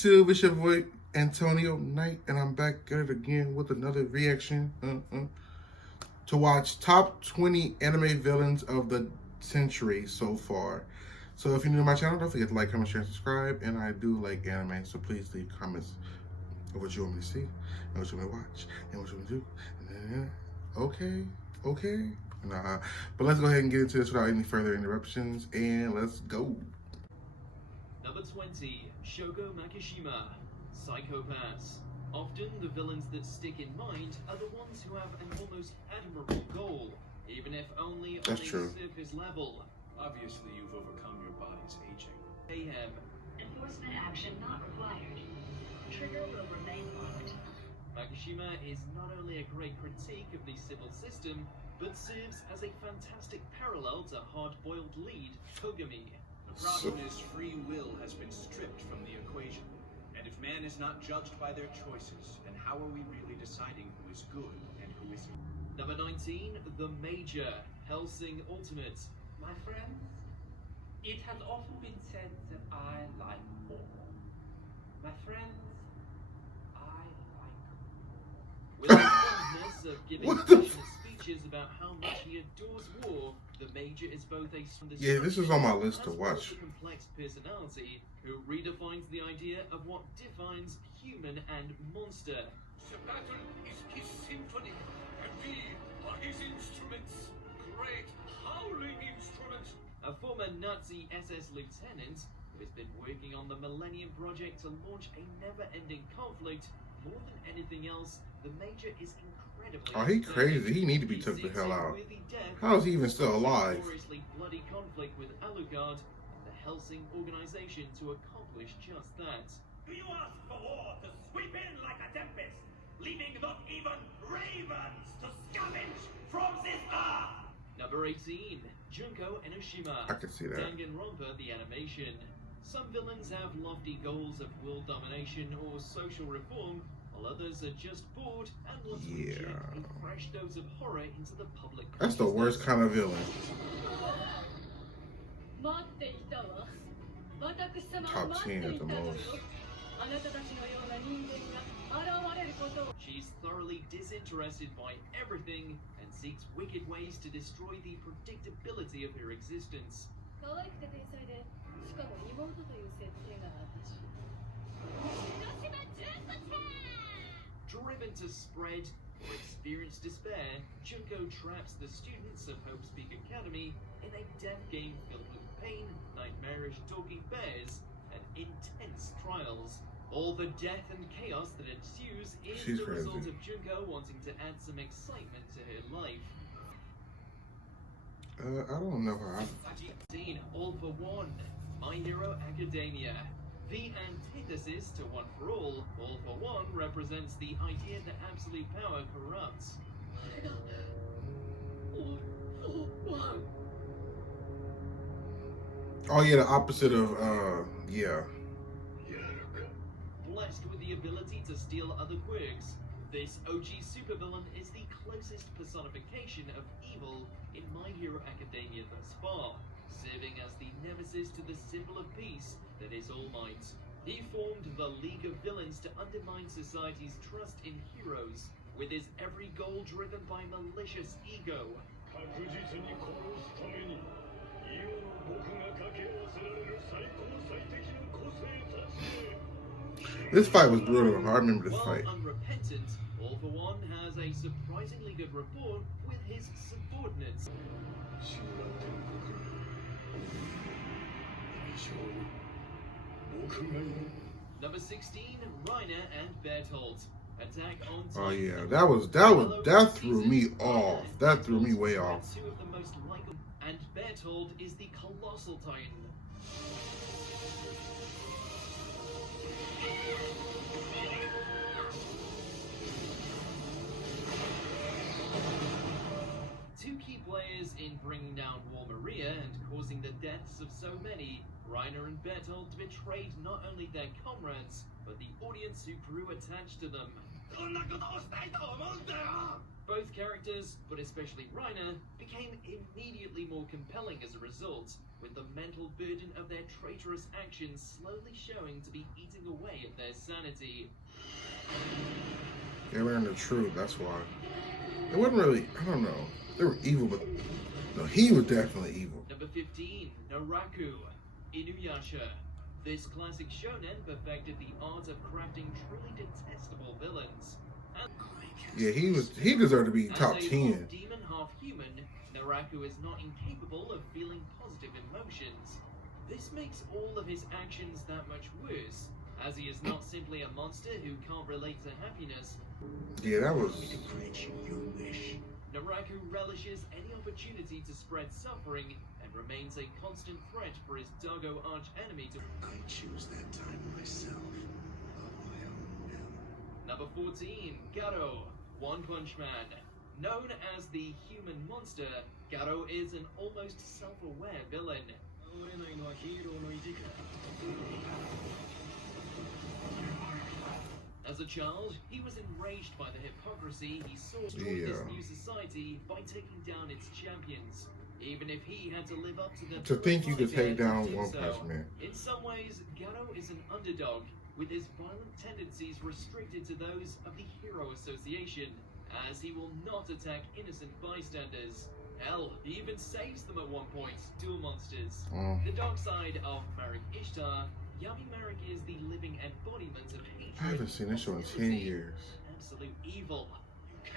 YouTube? It's your boy Antonio Knight, and I'm back at it again with another reaction to watch top 20 anime villains of the century so far. So if you're new to my channel, don't forget to like, comment, share, and subscribe. And I do like anime, so please leave comments of what you want me to see, and what you want me to watch, and what you want me to do. Okay. Nah, but let's go ahead and get into this without any further interruptions, and let's go. Number 20, Shogo Makishima, Psychopass. Often, the villains that stick in mind are the ones who have an almost admirable goal, even if only on a surface level. Obviously, you've overcome your body's aging. Mayhem. Enforcement action not required. Trigger will remain locked. Makishima is not only a great critique of the civil system, but serves as a fantastic parallel to hard-boiled lead Kogami. The problem is free will has been stripped from the equation. And if man is not judged by their choices, then how are we really deciding who is good and who isn't? Number 19, The Major, Hellsing Ultimate. My friends, it has often been said that I like war. My friends, I like war. With the fondness of giving passionate speeches about how much he adores war, The Major is both a this is on my list to watch. Complex personality who redefines the idea of what defines human and monster. The battle is his symphony, and we are his instruments. Great howling instruments. A former Nazi SS lieutenant who has been working on the Millennium Project to launch a never-ending conflict. More than anything else, The Major is incredibly... Oh, he crazy. He need to be took the hell out. How is he even still alive? Notoriously bloody conflict with Alucard and the Hellsing organization to accomplish just that. Do you ask for war to sweep in like a tempest, leaving not even ravens to scavenge from this earth? Number 18, Junko Enoshima. I can see that. Danganronpa the animation. Some villains have lofty goals of world domination or social reform, while others are just bored and want to inject a fresh dose of horror into the public consciousness. That's the worst kind of villain. Top 10 at the most. She's thoroughly disinterested by everything and seeks wicked ways to destroy the predictability of her existence. Driven to spread or experience despair, Junko traps the students of Hope's Peak Academy in a death game filled with pain, nightmarish talking bears, and intense trials. All the death and chaos that ensues is the result of Junko wanting to add some excitement to her life. I don't know how. All for One, My Hero Academia. The antithesis to One for All for One represents the idea that absolute power corrupts. Oh yeah, the opposite of Blessed with the ability to steal other quirks, this OG supervillain is the closest personification of evil in My Hero Academia thus far, serving as the nemesis to the symbol of peace that is All Might. He formed the League of Villains to undermine society's trust in heroes, with his every goal driven by malicious ego. This fight was brutal. I remember this fight. Unrepentant, All for One has a surprisingly good rapport with his subordinates. Number 16, Reiner and Bertolt. Attack on Titan. Oh yeah, that threw me off. That threw me way off. Two of the most likable, and Bertolt is the colossal Titan. Two key players in bringing down War Maria and causing the deaths of so many, Reiner and Bertolt betrayed not only their comrades, but the audience who grew attached to them. Both characters, but especially Reiner, became immediately more compelling as a result. with the mental burden of their traitorous actions slowly showing to be eating away at their sanity. They learned the truth, that's why. It wasn't really, I don't know. They were evil, but no, he was definitely evil. Number 15, Naraku Inuyasha. This classic shonen perfected the art of crafting truly detestable villains. Yeah, he deserved to be top As a 10. half demon, half human, Naraku is not incapable of feeling positive emotions. This makes all of his actions that much worse, as he is not simply a monster who can't relate to happiness. Yeah, that was... Naraku relishes any opportunity to spread suffering and remains a constant threat for his doggo arch-enemy to... I choose that time myself. On my own will. Number 14, Garo, One Punch Man. Known as the human monster, Garo is an almost self-aware villain. As a child, he was enraged by the hypocrisy he saw toward this new society by taking down its champions, even if he had to live up to the... To think you could take down do One so. Punch Man. In some ways, Garo is an underdog, with his violent tendencies restricted to those of the Hero Association, as he will not attack innocent bystanders. Hell, he even saves them at one point, dual monsters. The dark side of Marik Ishtar, Yami Marik is the living embodiment of hatred. I haven't seen this show in 10 years. Absolute evil.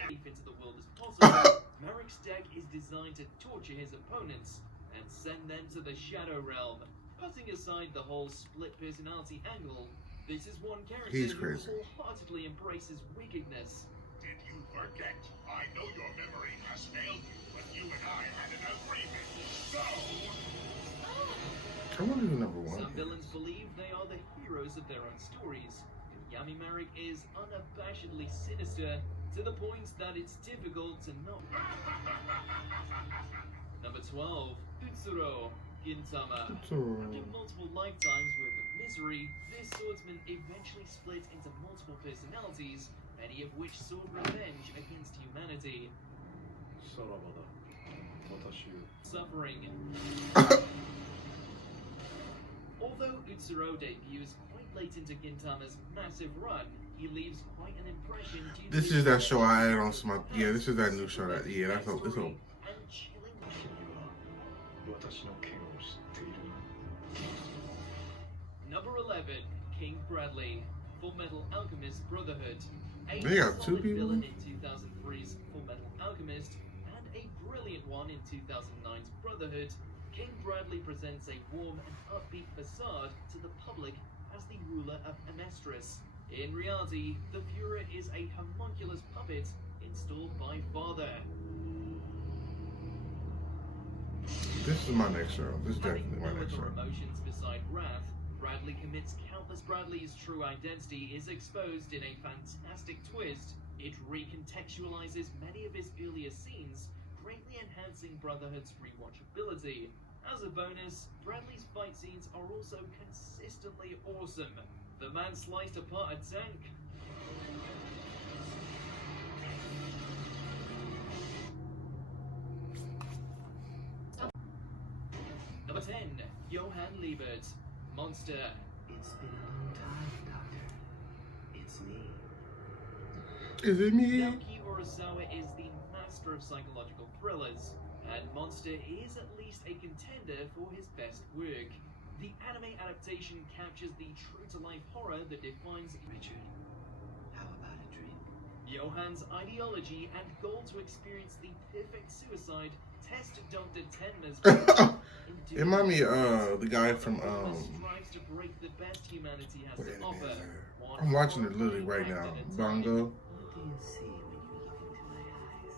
Deep into the world as possible, Marik's deck is designed to torture his opponents and send them to the Shadow Realm. Putting aside the whole split personality angle, this is one character He's who crazy. wholeheartedly embraces wickedness. Did you forget? I know your memory has failed you, but you and I had an agreement. So, I wonder who number 1 Some is. villains believe they are the heroes of their own stories. Yami Marik is unabashedly sinister to the point that it's difficult to know. Number 12, Utsuro Gintama. Utsuro. After multiple lifetimes with misery, this swordsman eventually split into multiple personalities, many of which sought revenge against humanity. Suffering. Although Utsuro debuts quite late into Gintama's massive run, he leaves quite an impression due to This his is that show I added on past, to my... Yeah, this is that new show that... Yeah, that's a... It's a... backstory, and chilling. Number 11, King Bradley, Full Metal Alchemist Brotherhood. A They got two solid people? villain in 2003's Full Metal Alchemist and a brilliant one in 2009's Brotherhood, King Bradley presents a warm and upbeat facade to the public as the ruler of Amestris. In reality, the Führer is a homunculus puppet installed by Father. This is my next show. This is Having definitely no my next other show. emotions beside wrath, Bradley commits countless. Bradley's true identity is exposed in a fantastic twist. It recontextualizes many of his earlier scenes, greatly enhancing Brotherhood's rewatchability. As a bonus, Bradley's fight scenes are also consistently awesome. The man sliced apart a tank. Number 10, Johann Liebert, Monster. It's been a long time, Doctor. It's me. Is it me? Naoki Urasawa is the master of psychological thrillers, and Monster is at least a contender for his best work. The anime adaptation captures the true-to-life horror that defines Richard, how about a drink? Johann's ideology and goal to experience the perfect suicide test Dr. Tenma's It remind me the guy from strives to break the best humanity has wait to a offer. minute. One I'm watching it horrifying literally right act now. at a time. Bongo. What do you see when you look into my eyes?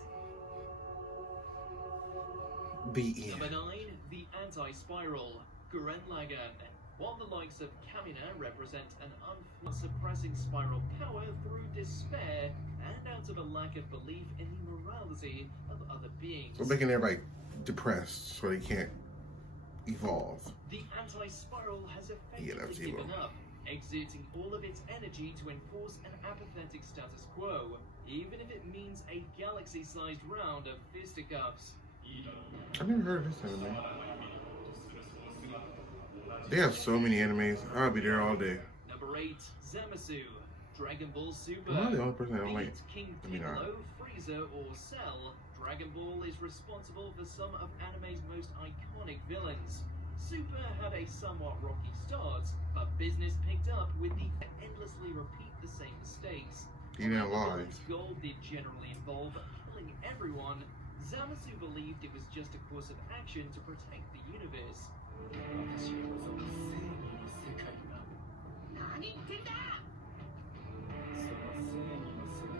The Number end. 9, the anti-spiral, Gurren Lagann. While the likes of Kamina represent an suppressing spiral power through despair and out of a lack of belief in the morality of other beings. So making everybody depressed so they can't evolve. The anti-spiral has Yeah, that was effectively evil. given up, exerting all of its energy to enforce an apathetic status quo, even if it means a galaxy-sized round of fisticuffs. I've never heard of this anime. They have so many animes. I'll be there all day. Number 8, Zamasu, Dragon Ball Super. Am I the only person that don't Be like? it King I mean, Piccolo, Frieza, or Cell, Dragon Ball is responsible for some of anime's most iconic villains. Super had a somewhat rocky start, but business picked up with the endlessly repeat the same mistakes. You didn't While the lie. villain's goal did generally involve killing everyone, Zamasu believed it was just a course of action to protect the universe. 私が望む正義の世界が何言ってんだその正義の世界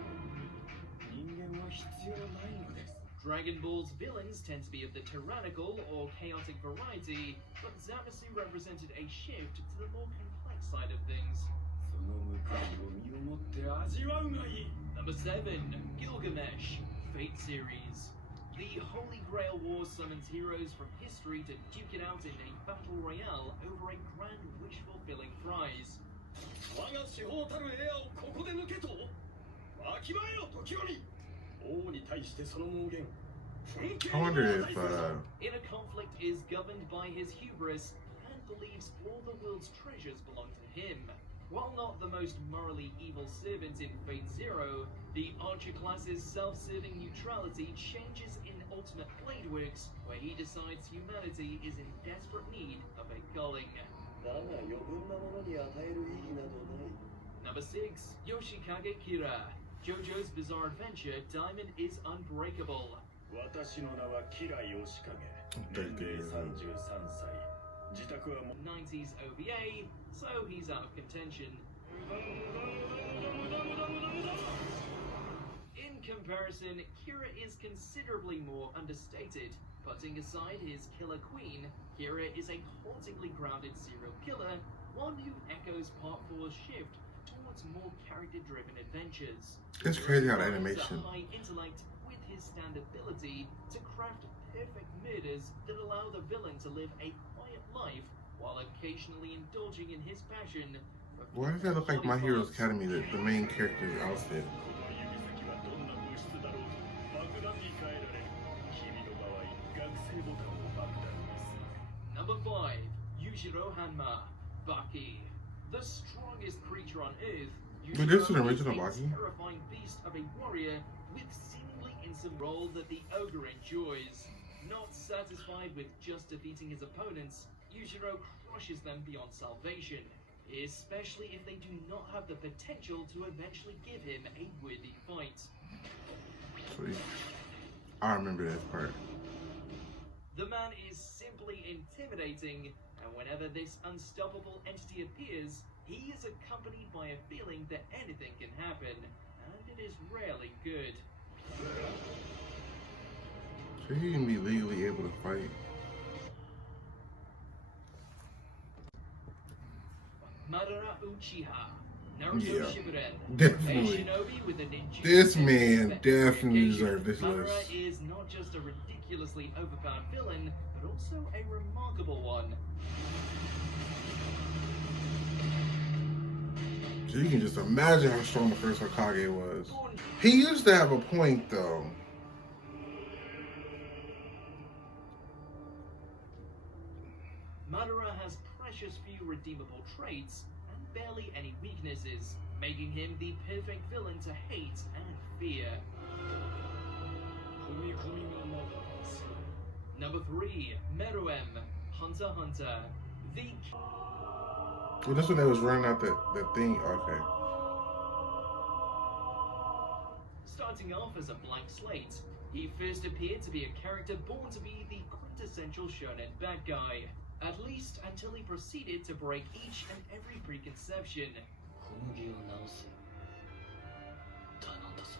に人間は必要ないのです Dragon Ball's villains tend to be of the tyrannical or chaotic variety, but Zamasu represented a shift to the more complex side of things. その向かいを身をもって味わうがいい Number 7, Gilgamesh, Fate Series. The Holy Grail War summons heroes from history to duke it out in a battle royale over a grand wish-fulfilling prize. 我が司法たるエアをここで抜けとわきまえよ時折王に対してその妄言 I wonder if In a conflict is governed by his hubris and believes all the world's treasures belong to him. While not the most morally evil servant in Fate Zero, the Archer class's self-serving neutrality changes in Ultimate Blade Works, where he decides humanity is in desperate need of a culling. だが余分なものに与える意義などない Number 6, Yoshikage Kira. JoJo's Bizarre Adventure, Diamond is Unbreakable. 私の名はキラヨシカゲ年齢33歳自宅はも 90s OVA, so he's out of contention. In comparison, Kira is considerably more understated. Putting aside his killer queen, Kira is a hauntingly grounded serial killer, one who echoes Part 4's shift towards more character-driven adventures. it's crazy how the He combines animation. a high intellect with his stand ability to craft perfect murders that allow the villain to live a quiet life while occasionally indulging in his passion. for Why does that look like My Hero Academy, the main character's outfit? 指先はどんな物質だろうと爆弾に変えられる君の場合学生ボタンを爆弾にする Number 5, Yujiro Hanma, Baki. The strongest creature on Earth, But this is an Yujiro original a Baki? terrifying beast of a warrior with seemingly insane role that the ogre enjoys. Not satisfied with just defeating his opponents, Yujiro crushes them beyond salvation, especially if they do not have the potential to eventually give him a worthy fight. Sweet. I remember that part. The man is simply intimidating, and whenever this unstoppable entity appears, he is accompanied by a feeling that anything can happen, and it is rarely good. So he can be legally able to fight. Madara Uchiha, Naruto Yeah, Shippuden, definitely. a shinobi with a ninja. This man definitely deserved this Madara list. is not just a ridiculously overpowered villain, but also a remarkable one. So you can just imagine how strong the first Hokage was. Born He used to have a point though. Madara has precious few redeemable traits and barely any weaknesses, making him the perfect villain to hate and fear. 踏み込みがまだ浅い Number 3, Meruem, Hunter x Hunter. The Well, that's when they was running out that thing. Okay. Starting off as a blank slate, he first appeared to be a character born to be the quintessential shonen bad guy, at least until he proceeded to break each and every preconception. 小麦を直せ頼んだぞ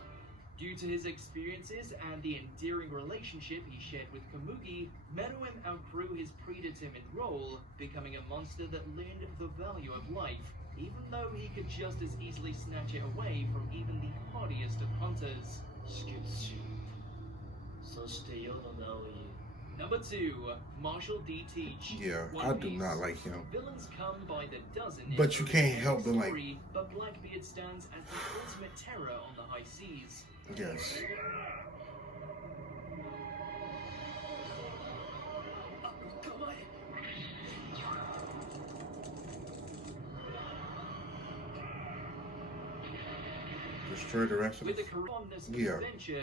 Due to his experiences and the endearing relationship he shared with Komugi, Meruem outgrew his predetermined role, becoming a monster that learned the value of life, even though he could just as easily snatch it away from even the hardiest of hunters. 止血しそして世の名を言え Number 2, Marshall D. Teach. Yeah, One I do Piece. not like him. Villains come by the dozen. in But you can't every help but like- story, but Blackbeard stands as the ultimate terror on the high seas. Yes. 構え destroy the rest of With the... a calmness Yeah. adventure.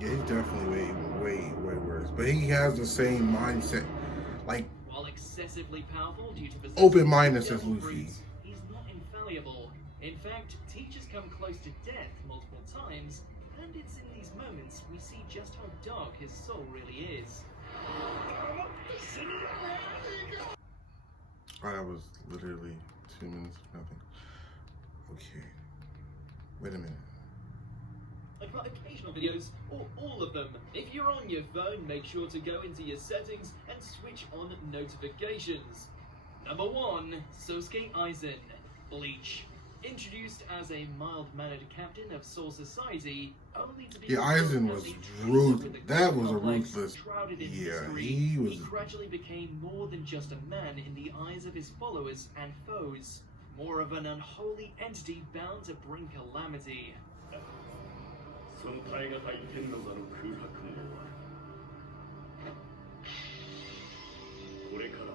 Yeah, he's definitely way worse. But he has the same mindset. Like, While excessively powerful due to possessing open-mindedness as devil Luffy. fruits, he's not infallible. In fact, Teach has come close to death multiple times, and it's in these moments we see just how dark his soul really is. Oh, that was literally 2 minutes of nothing. Okay. Wait a minute. I've got occasional videos, or all of them. If you're on your phone, make sure to go into your settings and switch on notifications. Number 1, Sosuke Aizen, Bleach. Introduced as a mild-mannered captain of Soul Society, only to be... Yeah, Aizen was ruthless. That was a ruthless... Shrouded in Yeah, mystery, he was... He gradually became more than just a man in the eyes of his followers and foes. More of an unholy entity bound to bring calamity. その耐え難い天の座の空白のはこれから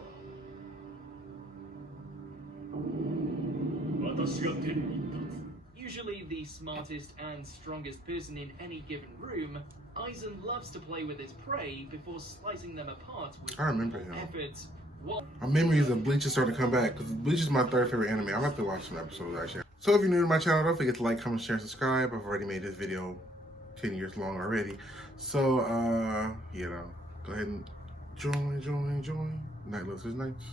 は私が天に立つ Usually the smartest and strongest person in any given room, Aizen loves to play with his prey before slicing them apart with I remember minimal him. effort. What? My memories of Bleach is starting to come back, because Bleach is my 3rd favorite anime. I'll have to watch some episodes, actually. So if you're new to my channel, don't forget to like, comment, share, and subscribe. I've already made this video 10 years long already. So, you know, go ahead and join. Night Listeners Nights.